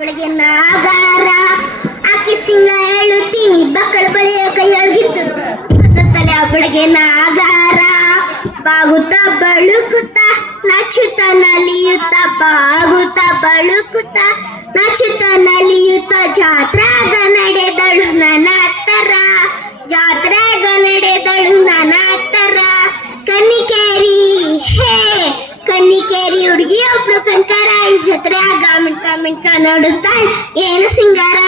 ಒಳಗೆ ನಾಗಾರ. ಆಕಿ ಸಿಂಗ ಹೇಳುತ್ತೀನಿ, ಬಕ್ಕಳ ಬಳಿ ಕೈ ಅಳಗಿತ್ತು. ತಲೆ ಒಳಗೆ ನಾಗಾರ. ಬಾಗುತ್ತ, ಬಳುಕುತ್ತ ನಚ್ಚುತ್ತ ನಲಿಯುತ್ತ, ಬಾಗುತ್ತ, ಬಳುಕುತ್ತ ನಚ್ಚುತ್ತ ನಲಿಯುತ್ತ ಜಾತ್ರಾಗ ನಡೆದಳು. ನೋಡುತ್ತಾಳ? ಏನು ಸಿಂಗಾರ?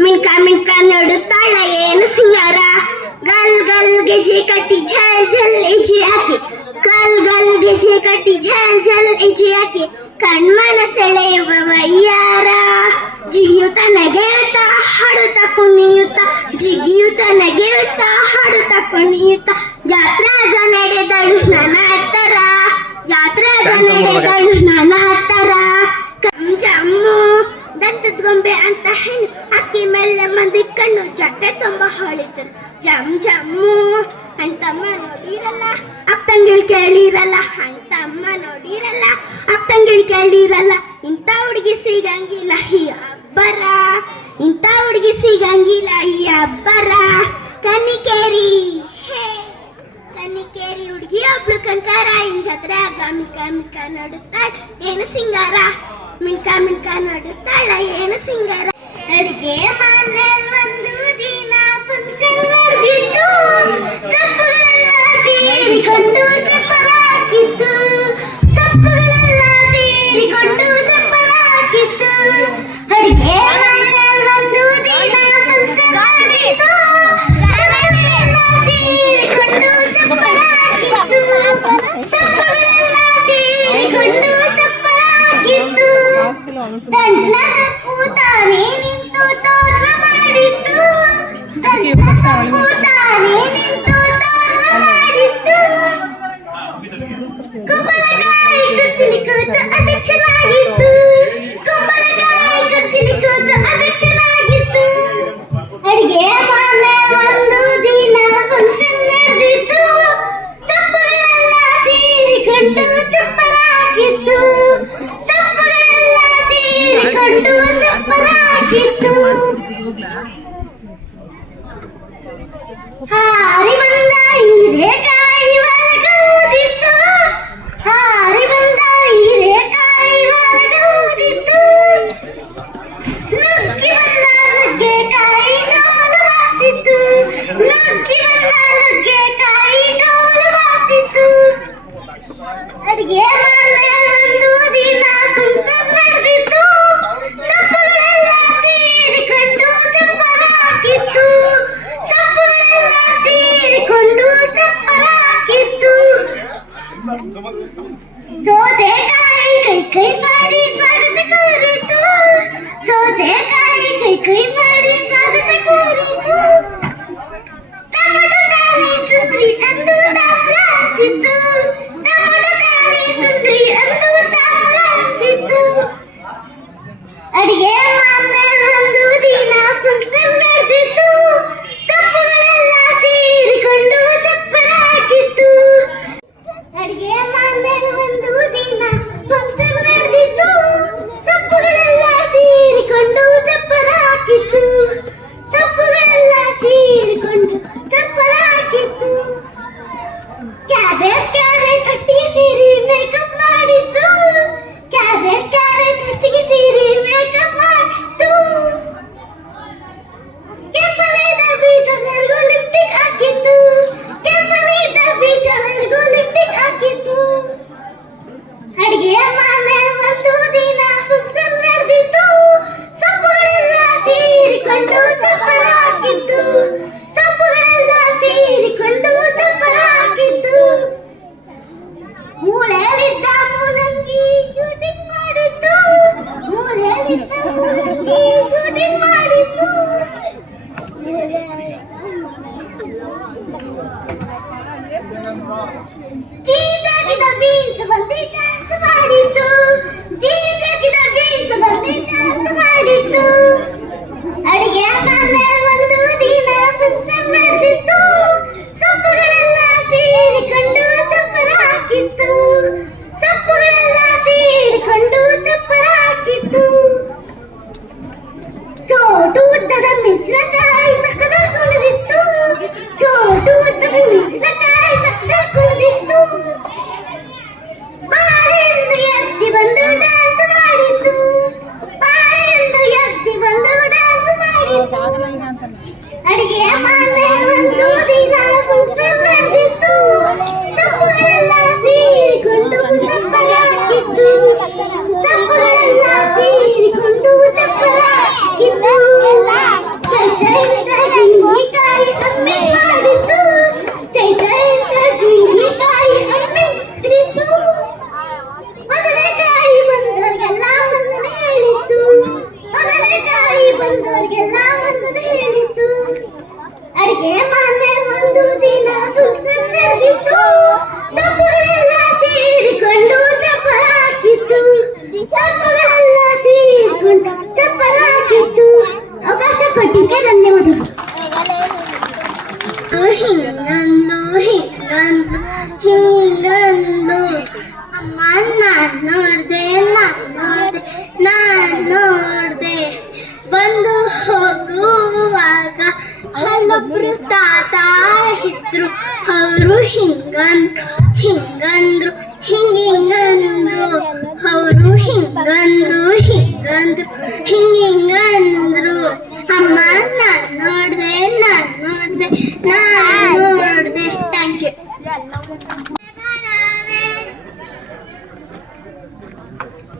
ಮಿನ್ಕಾ ಮಿನ್ಕಾ ನೋಡುತ್ತಾಳ? ಏನು ಸಿಂಗಾರ? ಗಲ್ ಗಲ್ ಗೆಜೆ ಕಟ್ಟಿ ಝಲ್ ಝಲ್ ಇಜಿ ಹಾಕಿ. ಗಲ್ ಗಲ್ ಗೆಜೆ ಕಟ್ಟಿ ಝಲ್ ಝಲ್ ಇಜಿ ಹಾಕಿ. ಕಣ್ಮನ ಸೆಳೆಯುವ ಯಾರ? ಜಿಗಿಯುತ್ತ ನಗೆಯುತ್ತ ಹಾಡುತ್ತ ಕುಣಿಯುತ್ತ. ಜಿಗಿಯುತ ನಗೆಯುತ್ತ ಹಾಡುತ್ತ ಕುಣಿಯುತ್ತ. ಜಾತ್ರಾಗ ನಡೆದಳು ನನ್ನ ಹತ್ತರ ಜಾತ್ರಾಗ ನಡೆದಳು ನನ್ನ ಹತ್ತರ ತುಂಬ ಹೊಳಿತದೆ ಜಮ್ ಜಮ್ಮು, ಅಂತಮ್ಮ ನೋಡಿರಲ್ಲ ಅಪ್ಪಂಗಿಳ್ ಕೇಳಿರಲ್ಲ, ಅಂತಮ್ಮ ನೋಡಿರಲ್ಲ ಅಪ್ಪಂಗಿಳ್ ಕೇಳಿರಲ್ಲ, ಇಂಥ ಹುಡುಗಿ ಸಿಗಂಗಿಲ್ಲ ಈ ಅಬ್ಬರ. ಇಂಥ ಹುಡುಗಿ ಸಿಗಂಗಿಲ್ಲ ಈ ಅಬ್ಬರ. ಕನಿಕೇರಿ ಹೇ. ಕನಿಕೇರಿ ಹುಡುಗಿ ಒಬ್ಳು ಕಣ್ಕಾರ, ಇನ್ ಜಾತ್ರೆ ಗಣ್ ಕಣ್ಕ ನಡುತ್ತಾಳ, ಏನು ಸಿಂಗಾರ? ಮಿಣ್ಕ ಮಿಣ್ಕ ನಡುತ್ತಾಳ, ಏನು ಸಿಂಗಾರ? কি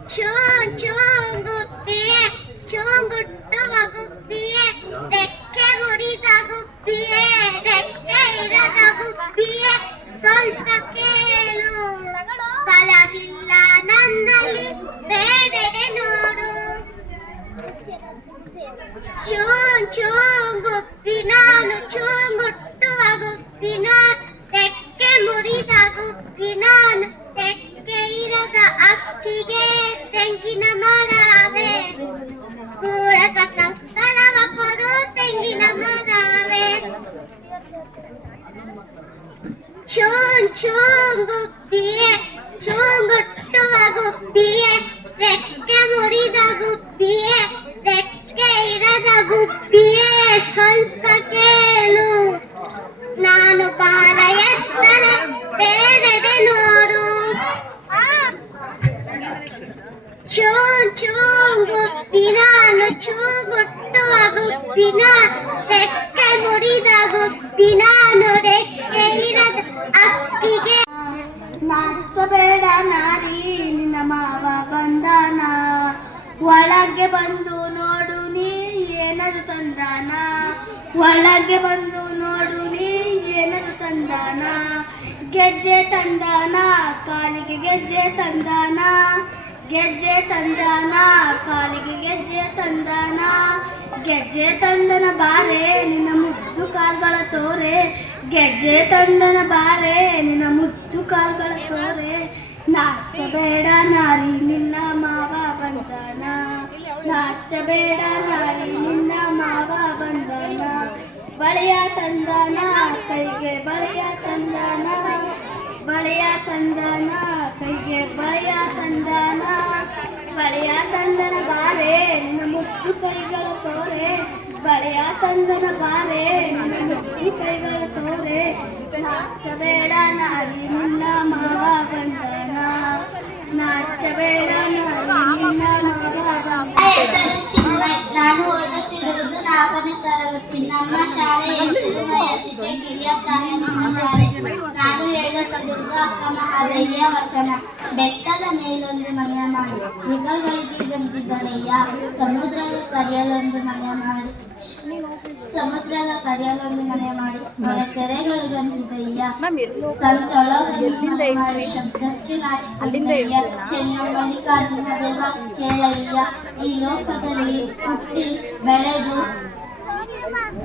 좋은 좋은 구피에 좋은 굴뚝아 구피에 내게 우리가 구피에 내게 일하다 구피에 솔 밖에 ಗುಬ್ಬಿಯೇ ಸ್ವಲ್ಪ ಕೇಳು. ನಾನು ಬಹಳ ಎತ್ತರ ಬೇರೆಡೆ ನೋಡು. ಚೂ ಚೂ ನಾನು ಚೂ ಗುಟ್ಟುವ ನಾನು ರೆಕ್ಕೆ ಮುಡಿದ ನಾನು ರೆಕ್ಕೆ ಇರದ ಅಕ್ಕಿಗೆ. ನಾಚಬೇಡ ನಾರಿ ನಿನ್ನ ಮಾವ ಬಂದಾನ. ಒಳಗೆ ಬಂದು ತಂದಾನ? ಒಳಗೆ ಬಂದು ನೋಡು ನೀ ಏನದು ತಂದಾನ? ಗೆಜ್ಜೆ ತಂದಾನ? ಕಾಲಿಗೆ ಗೆಜ್ಜೆ ತಂದಾನ? ಗೆಜ್ಜೆ ತಂದಾನ? ಕಾಲಿಗೆ ಗೆಜ್ಜೆ ತಂದಾನ? ಗೆಜ್ಜೆ ತಂದನ ಬಾರೆ, ನಿನ್ನ ಮುದ್ದು ಕಾಲ್ಗಳ ತೋರೆ. ಗೆಜ್ಜೆ ತಂದನ ಬಾರೆ, ನಿನ್ನ ಮುದ್ದು ಕಾಲ್ಗಳ ತೋರೆ. ನಾಚಬೇಡ ನಾರಿ, ನಿನ್ನ ಮಾವ ಬಂದಾನ. ನಾಚ ಬೇಡ ನಾರಿ ಬಳೆಯ ತಂದನ, ಕೈಗೆ ಬಳೆಯ ತಂದನ ಬಳೆಯ ತಂದನ, ಕೈಗೆ ಬಳೆಯ ತಂದನ ಬಳೆಯ ತಂದನ ಬಾರೆ, ನಿನ್ನ ಮುದ್ದು ಕೈಗಳ ತೋರೆ, ಬಳೆಯ ತಂದನ ಬಾರೆ, ನಿನ್ನ ಮುದ್ದು ಕೈಗಳ ತೋರೆ, ನಾಚಬೇಡ ನಾಯಿ, ನಿನ್ನ ಮಾವ ಬಂದನ ಹೆಸರು ಚಿನ್ಮಯ್ ನಾನು ಓದುತ್ತಿರುವುದು ನಾಲ್ಕನೇ ತರಗತಿ ನಮ್ಮ ಶಾಲೆ ಅಸಿಸ್ಟೆಂಟ್ ಹಿರಿಯ ಪ್ರಾಥಮಿಕ ಶಾಲೆ ನಾನು ಅಕ್ಕ ಮಹಾದೇವಿಯ ವಚನ ಬೆಟ್ಟದ ಮೇಲೊಂದು ಮನೆಯ ಮಾಡಿ ಮೃಗಗಳಿಗೆ ಗಂಜಿದೊಡೆಯ ಸಮುದ್ರದ ಕಡೆಯಲೊಂದು ಮನೆ ಮಾಡಿ ಸಮುದ್ರದ ಕಡೆಯಲೊಂದು ಮನೆ ಮಾಡಿ ಹೊರ ಕೆರೆಗಳು ಗಂಜಿದಯ್ಯ ಸಂತೊಳಗನ್ನು ಮನೆ ಮಾಡಿ ಶಬ್ದಕ್ಕೆ ನಾಚಿಕೊಂಡಯ್ಯ ಚೆನ್ನ ಮಲ್ಲಿಕಾರ್ಜುನ ದೇವ ಕೇಳಯ್ಯ ಈ ಲೋಕದಲ್ಲಿ ಹುಟ್ಟಿ ಬೆಳೆದು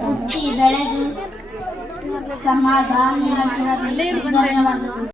ಹುಟ್ಟಿ ಬೆಳೆದು ಸಮಾಧಾನಿಯಾಗಿರಬೇಕು. ಧನ್ಯವಾದಗಳು.